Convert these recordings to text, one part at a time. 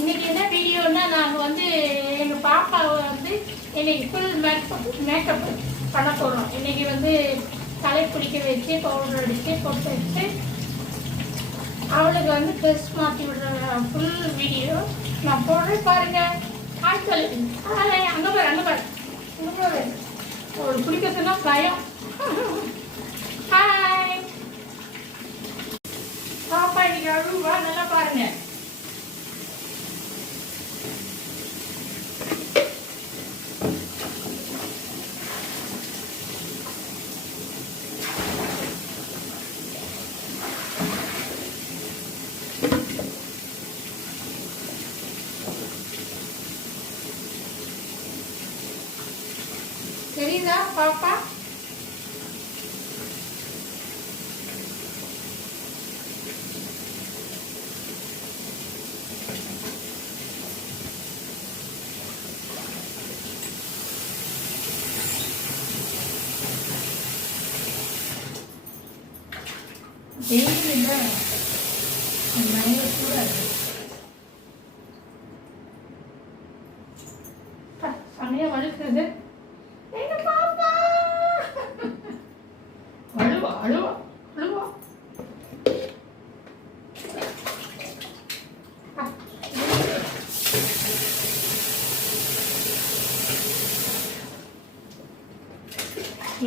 இன்னைக்கு என்ன வீடியோன்னா நாங்கள் வந்து எங்கள் பாப்பாவை வந்து இன்னைக்கு ஃபுல் மேக்கப் பண்ண போகிறோம். இன்னைக்கு வந்து தலை பிடிக்க வச்சு பவுடர் அடித்து பொட்டு வச்சு அவளுக்கு வந்து ட்ரெஸ் மாற்றி விடுற ஃபுல் வீடியோ நான் போடுறேன் பாருங்கள். ஆட்கள் அங்கே பாரு அங்கே பாரு அங்கே பாரு ஒரு பிடிக்கிறதுனா பயம். ஹாய் பாப்பா இன்னைக்கு அழுவா நல்லா பாருங்க. தெரியுதா பாப்பா? வெயில் கூட சமைய வலுக்குது. எங்க பாப்பா அழுவா அழுவா அழுவா.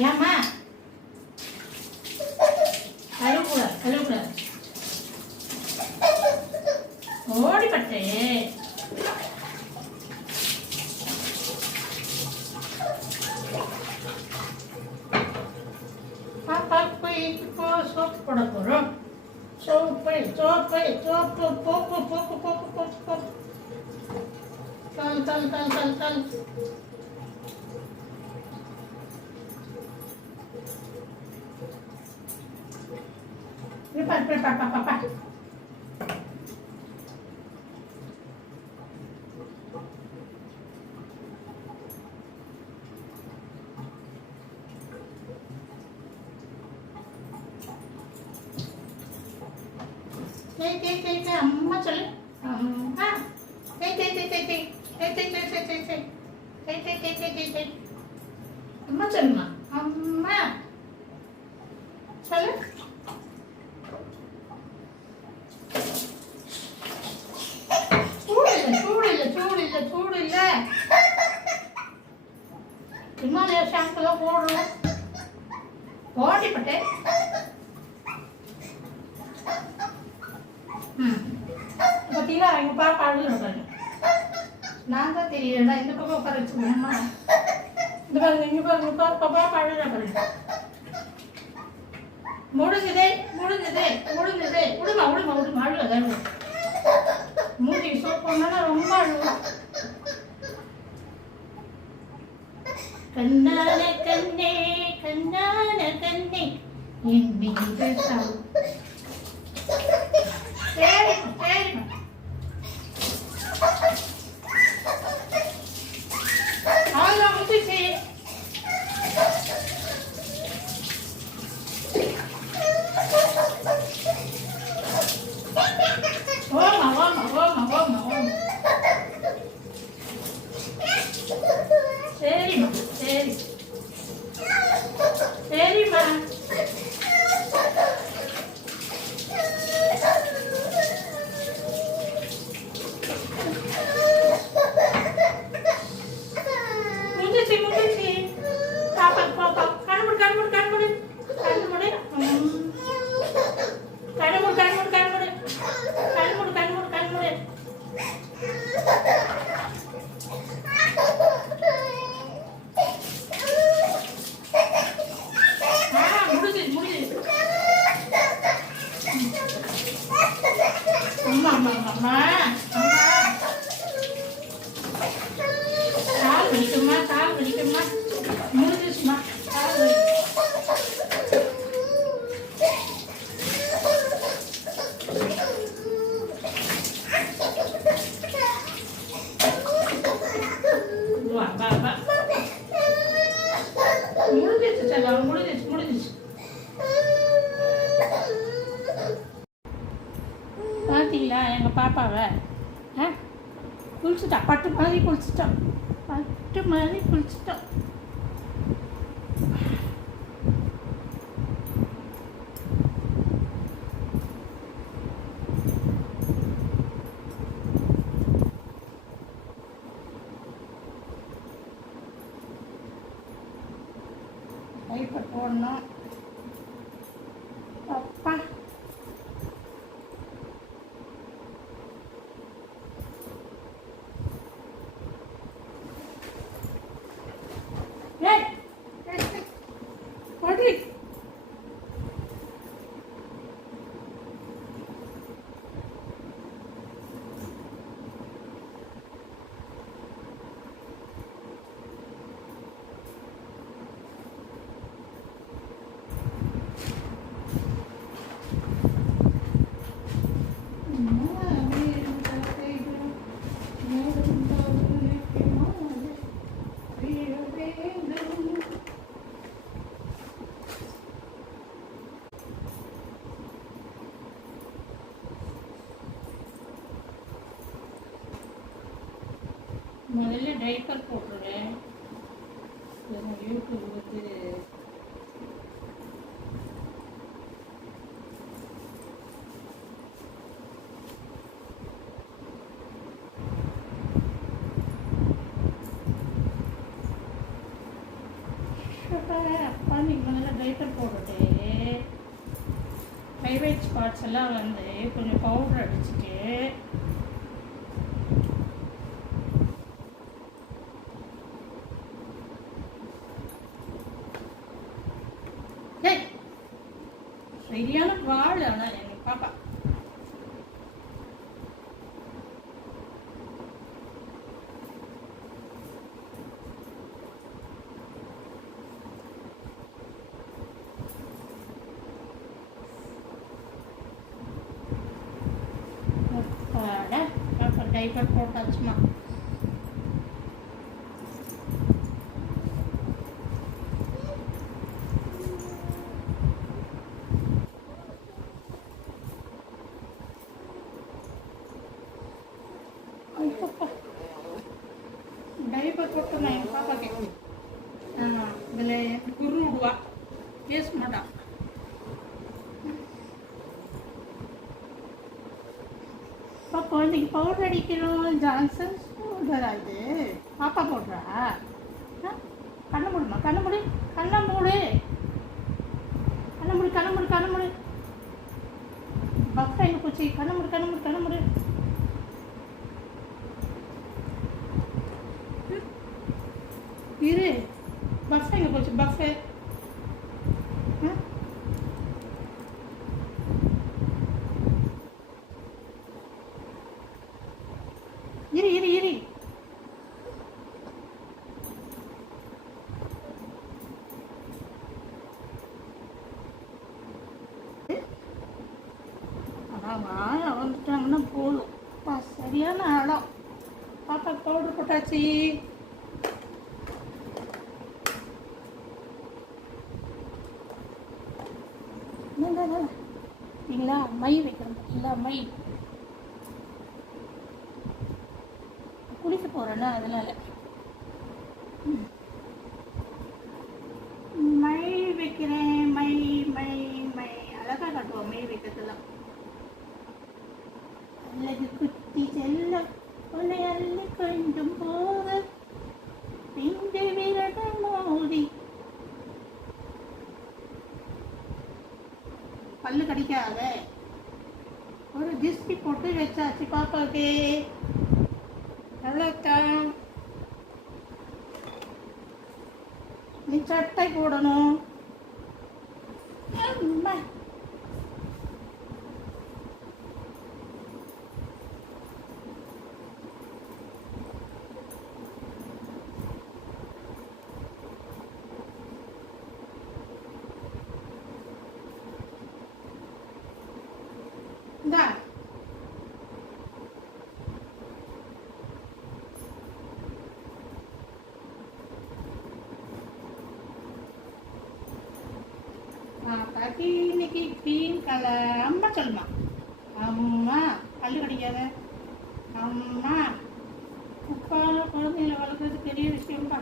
ஏம்மா அழுவக்கூடாது அழுவக்கூடாது. ஓடிப்பட்டே பாப்பாக்கு இப்போ சோப்பு போட போகிறோம். Soap soap soap pope pope pope pope pope தல் தல் தல் தல் தல். Prepara, prepara, papá. அம்மா சொல்லு. அம்மா அம்மா சொல்லுமா. அம்மா சொல்லு. சூடு இல்லை இமாலய ஷாம்புலாம் போடுறோம். ஓடிப்பட்டேன். பார்த்தீங்களா எங்கள் பாப்பா அழுகுறாங்க. நான் தான் தெரியலடா இந்த பக்கம் உட்கார வச்சுக்கோமா. இந்த பாருங்க இங்கே பாருங்க பாப்பா அழுகுறா பாருங்க. முடிஞ்சதே முடிஞ்சதே முடிஞ்சதே விடுமா விடுமா விடுமா அழுகாத அழுகு. மூடி சோப் பண்ணா ரொம்ப அழுவா. கண்ணான கண்ணே கண்ணான கண்ணே என் மீது சாவு. சரிம்மா சரிம்மா. அவ்வளோ முத்துச்சு. ஓமா ஓமா ஓமா ஓமா ஓமா. சரிம்மா சரி சரிம்மா. குளிச்சுட்டா, பட்டு மாதிரி குளிச்சுட்டான், பட்டு மாதிரி குளிச்சுட்டான். டைப்பர் போடணும். அப்பா ஏய் படி. முதல்ல டைப்பர் போட்டுருவேன். யூடியூப் வந்து அப்பா நீங்கள் முதல்ல டைப்பர் போட்டுட்டு ப்ரைவேட் ஸ்பாட்ஸ் எல்லாம் வந்து கொஞ்சம் பவுடர் அடிச்சுட்டு சரியான வாழ். ஆனால் எங்கள் பாப்பா பாப்பா டைப்பர் போட்டாச்சுமா. டைப்பர் போட்டு நான் எங்கள் பாப்பா கேட்கணும். இதில் குரு விடுவா, பேச மாட்டான். இப்போ குழந்தைக்கு பவுடர் அடிக்கணும். ஜான்சன் பவுடரா இது? பாப்பா போடுறா? கண்ணை மூடுமா, கண்ணை மூடு, கண்ணை மூடு, கண்ணை மூடு, கண்ணை மூடு, கண்ணை மூடு. பஃப் எங்கே போச்சு? கண்ணை மூடு, கண்ணை மூடு, கண்ணை மூடு. இரு, பஃப் எங்கே போச்சு? பஃப்பு இரு இரு இரு. ஆனால் வந்துட்டாங்கன்னா போதும். சரியான ஆழம். பாப்பா பவுடர் போட்டாச்சு. இல்லைங்களா மை வைக்கிறோம். இல்லை மை குளிக்க போகிறேன்னா அதனால மை வைக்கிறேன். மை மை மை அழகாக காட்டுவோம் மை வைக்கிறதுலாம். அல்லது குட்டி செல்ல உன்னை அள்ளி கொஞ்சம் போது பிஞ்சு விரட மோதி. பல்லு கடிக்காத. ஒரு திஷ்டி போட்டு வச்சாச்சு பாப்பாவுக்கு. அவ்வளோதான். நீ சட்டை போடணும். இந்தா பாப்பாக்கு இன்னைக்கு க்ரீன் கலர். அம்மா சொல்லுமா, அம்மா பல்லு கடிக்காத, அம்மா அப்பா குழந்தைங்களை வளர்க்குறது பெரிய விஷயம்பா.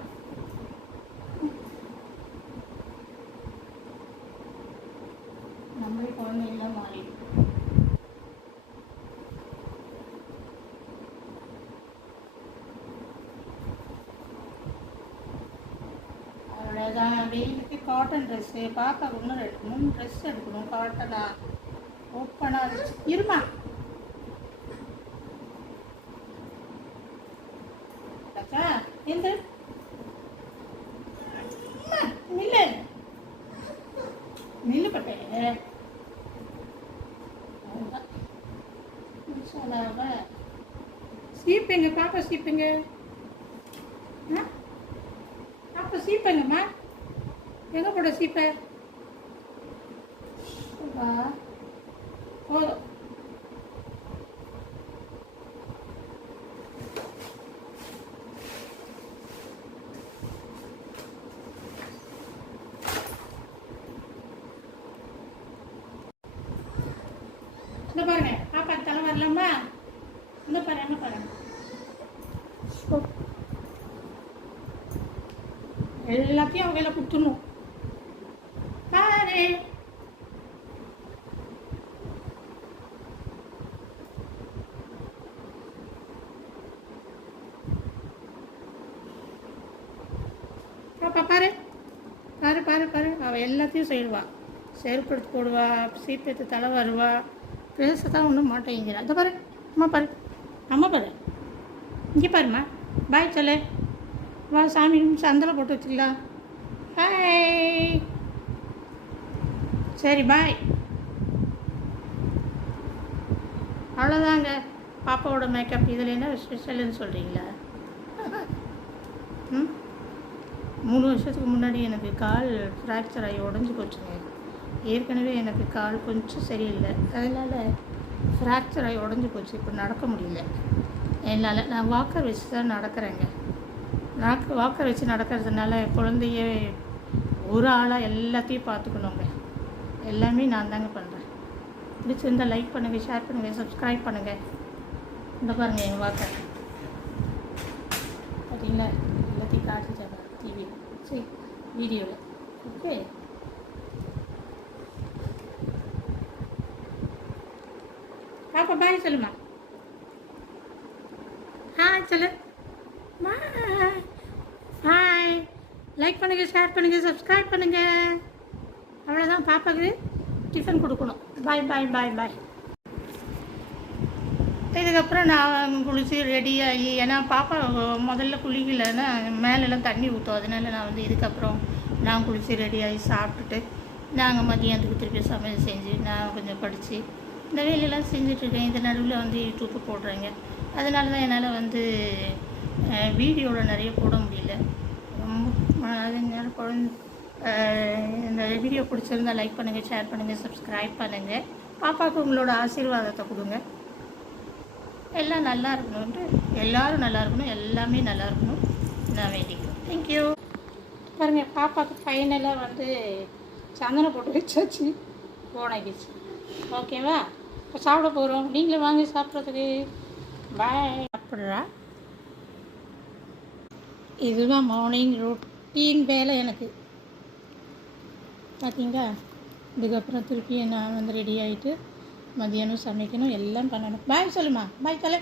நம்மளே குழந்தைங்களாம் மாறிடும். அவ்வளோதான். வெயிலுக்கு காட்டன் ட்ரெஸ்ஸு பாப்பா இன்னும் 2 3 ட்ரெஸ் எடுக்கணும். காட்டனா ஓப்பனாக இருந்துச்சு. இருமா அக்கா எந்த நில்லு நில்லு பட்டேன். சீப்பைங்க பாப்பா சீப்பைங்க. பாப்பா சீப்பைங்கம்மா. எங்கே போட சீப்பை போதும். இந்த பாருங்க பாப்பா தலை வரலாமா. இந்த பாருங்க என்ன பாருங்க. எல்லாத்தையும் அவங்க கையில் கொடுத்துடணும். பாரு பாப்பா பாரு பாரு பாரு பாரு. அவள் எல்லாத்தையும் செய்வா. செருப்பு எடுத்து போடுவா. சீப்பு எடுத்து தலை வருவா. பேச தான் ஒன்றும் மாட்டேங்கிறா. அதை பாரு அம்மா பாரு. அம்மா பாரு இங்கே பாருமா. பாய் சொல்லு. வா சாமி சந்தலை போட்டு வச்சுக்கலாம். ஹாய் சரி பாய். அவ்வளோதாங்க பாப்பாவோட மேக்கப். இதில் என்ன ஸ்பெஷல்னு சொல்கிறீங்களா? 3 வருஷத்துக்கு முன்னாடி எனக்கு கால் ஃப்ராக்சர் ஆகி உடஞ்சி போச்சுங்க. ஏற்கனவே எனக்கு கால் கொஞ்சம் சரியில்லை. அதனால் ஃப்ராக்சர் ஆகி உடஞ்சி போச்சு. இப்போ நடக்க முடியல என்னால். நான் வாக்கர் வச்சு தான் நடக்கிறேங்க. வாக்கர் வச்சு நடக்கிறதுனால குழந்தைய ஒரு ஆளாக எல்லாத்தையும் பார்த்துக்கணுங்க. எல்லாமே நான் தாங்க பண்ணுறேன். பிடிச்சிருந்தால் லைக் பண்ணுங்கள், ஷேர் பண்ணுங்கள், சப்ஸ்கிரைப் பண்ணுங்கள். இந்த பாருங்கள் என் வாக்கர் பார்த்தீங்களா. எல்லாத்தையும் காட்டிட்டாங்க டிவியில் சரி வீடியோவில். ஓகே பாப்பா பாய் சொல்லுமா. ஹாய் சொல்லு. Bye hi. லைக் பண்ணுங்கள், ஷேர் பண்ணுங்கள், சப்ஸ்கிரைப் பண்ணுங்கள். அவ்வளோதான். பாப்பாவுக்கு டிஃபன் கொடுக்கணும். பாய் பாய் பாய் பாய். இதுக்கப்புறம் நான் குளித்து ரெடியாகி, ஏன்னா பாப்பா முதல்ல குளிக்கலைன்னா மேலெல்லாம் தண்ணி ஊற்றும். அதனால நான் வந்து இதுக்கப்புறம் நான் குளித்து ரெடியாகி சாப்பிட்டுட்டு நாங்கள் மதியானத்துக்கு திருப்பி சமையல் செஞ்சு நான் கொஞ்சம் படித்து இந்த வேலையெல்லாம் செஞ்சிட்ருக்கேன். இந்த நடுவில் வந்து யூடியூப்பு போடுறேங்க. அதனால தான் என்னால் வந்து வீடியோவில் நிறைய போட முடியல. அதனால இந்த வீடியோ பிடிச்சிருந்தால் லைக் பண்ணுங்கள், ஷேர் பண்ணுங்கள், சப்ஸ்கிரைப் பண்ணுங்கள். பாப்பாவுக்கு உங்களோட ஆசீர்வாதத்தை கொடுங்க. எல்லாம் நல்லா இருக்கணும்ன்ட்டு எல்லோரும் நல்லா இருக்கணும், எல்லாமே நல்லா இருக்கணும் நான் வேண்டிக்கிறேன். தேங்க்யூ. பாருங்கள் பாப்பாவுக்கு ஃபைனலாக வந்து சந்தனம் போட்டு வச்சாச்சு. போனாகிடுச்சு. ஓகேவா? இப்போ சாப்பிட போகிறோம். நீங்களும் வாங்கி சாப்பிட்றதுக்கு. பாய். சாப்பிட்றா. இதுதான் மார்னிங் ரொட்டீன் வேலை எனக்கு. பார்த்தீங்களா? இதுக்கப்புறம் திருப்பி நான் வந்து ரெடி ஆகிட்டு மதியானம் சமைக்கணும், எல்லாம் பண்ணணும். பாய் சொல்லுமா. பாய் தலை.